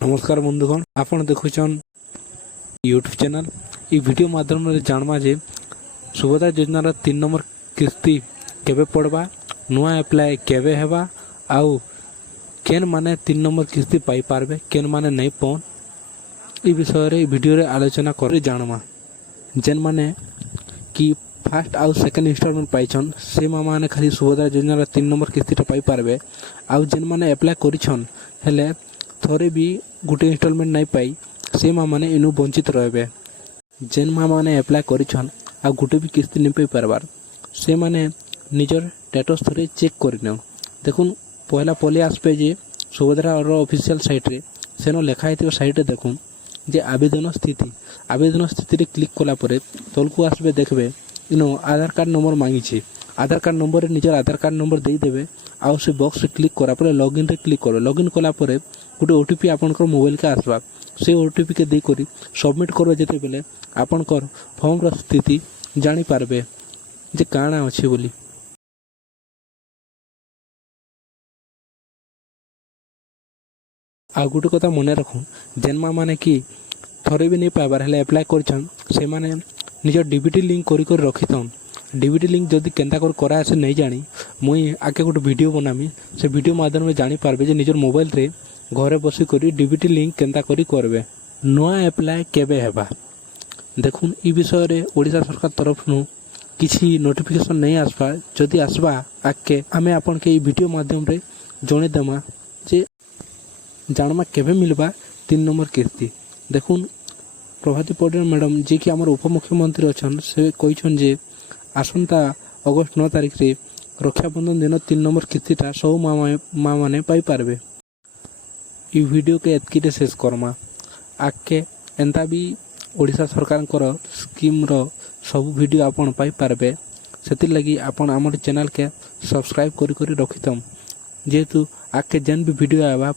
नमस्कार बंधुगण, आपण देखुछन यूट्यूब चैनल। ई वीडियो माध्यम रे जानमा जे सुभद्रा योजनार 3 नंबर किस्ती केबे पड़वा, नुआ अप्लाई केबे हेबा, आउ केन माने 3 नंबर किस्ती पाई पारबे, केन माने नहीं पौन, ई विषय रे वीडियो रे आलोचना कर जानमा। जेन माने कि फास्ट आउ सेकेंड इंस्टॉलमेंट पाइछन से माने खाली सुभद्रा योजनार 3 नंबर किस्तीटा पाई पारबे, आउ जेन माने अप्लाई करिछन हेले थोड़े भी गोटे इंस्टॉलमेंट नहीं पाई से माने इनु वंचित रहे। जेन माने अप्लाई करिछन आ गोटे भी किस्ती नहीं पाई पारबार से माने निजर स्टेटस थोड़े चेक करने देखुन। पहला पले आसपे जे सुभद्रा ऑफिशियल साइट रे सेनो लेखा है साइट रे देखुन जे आवेदन स्थिति रे क्लिक कला परे तलकू आसबे देखबे इनो आधार कार्ड नंबर मांगी। आधार कार्ड नंबर निजर आधार कार्ड नंबर दे देबे आउ से बॉक्स रे क्लिक करा परे लॉगिन रे क्लिक करो। लॉगिन कला परे गोटे ओटीपी आपनकर मोबाइल के आसबा से ओटीपी के दे करी सबमिट करबे जेते बेले आपनकर फॉर्म रो स्थिति जानि पारबे जे काना अछि बोली। आ गोटे कथा मने रखुन, जेनमा माने कि थोड़े भी नहीं पाइबार हेले अप्लाई करछन से माने निजर डीबीटी लिंक करी कर रखिथन। डीबीटी लिंक जदि केनता कर करा आसे नहीं जानी मुई आगे गोटे वीडियो बनामी, से वीडियो माध्यम में जानी पारबे जे निजर मोबाइल रे घरे बसी करी डीबीटी लिंक केनता करी करबे। नुआ अप्लाई केबे हेबा देखुन, ई विषय रे ओडिशा सरकार तरफ नु किछि नोटिफिकेशन नहीं आसबा। जदि आसबा आके आमे आपन के ई वीडियो माध्यम रे जणे देमा जे जानमा केबे मिलबा 3 नंबर किस्ती। देखुन प्रभाती पटेल मैडम जे कि हमर उपमुख्यमंत्री अछन से कहिछन जे आसंता अगस्त 9 तारिख रे रक्षाबंधन दिन 3 नंबर किस्तीटा सब माँ माने पाई पारबे। ई वीडियो के एतकी रे शेष करमा। आके एंता भी ओडिशा सरकार कर स्कीम रो सब वीडियो आपन पाई पारबे। सेति लगी आपन हमर चैनल के सब्सक्राइब करी रखितम जेहेतु आके जेन भी वीडियो आवा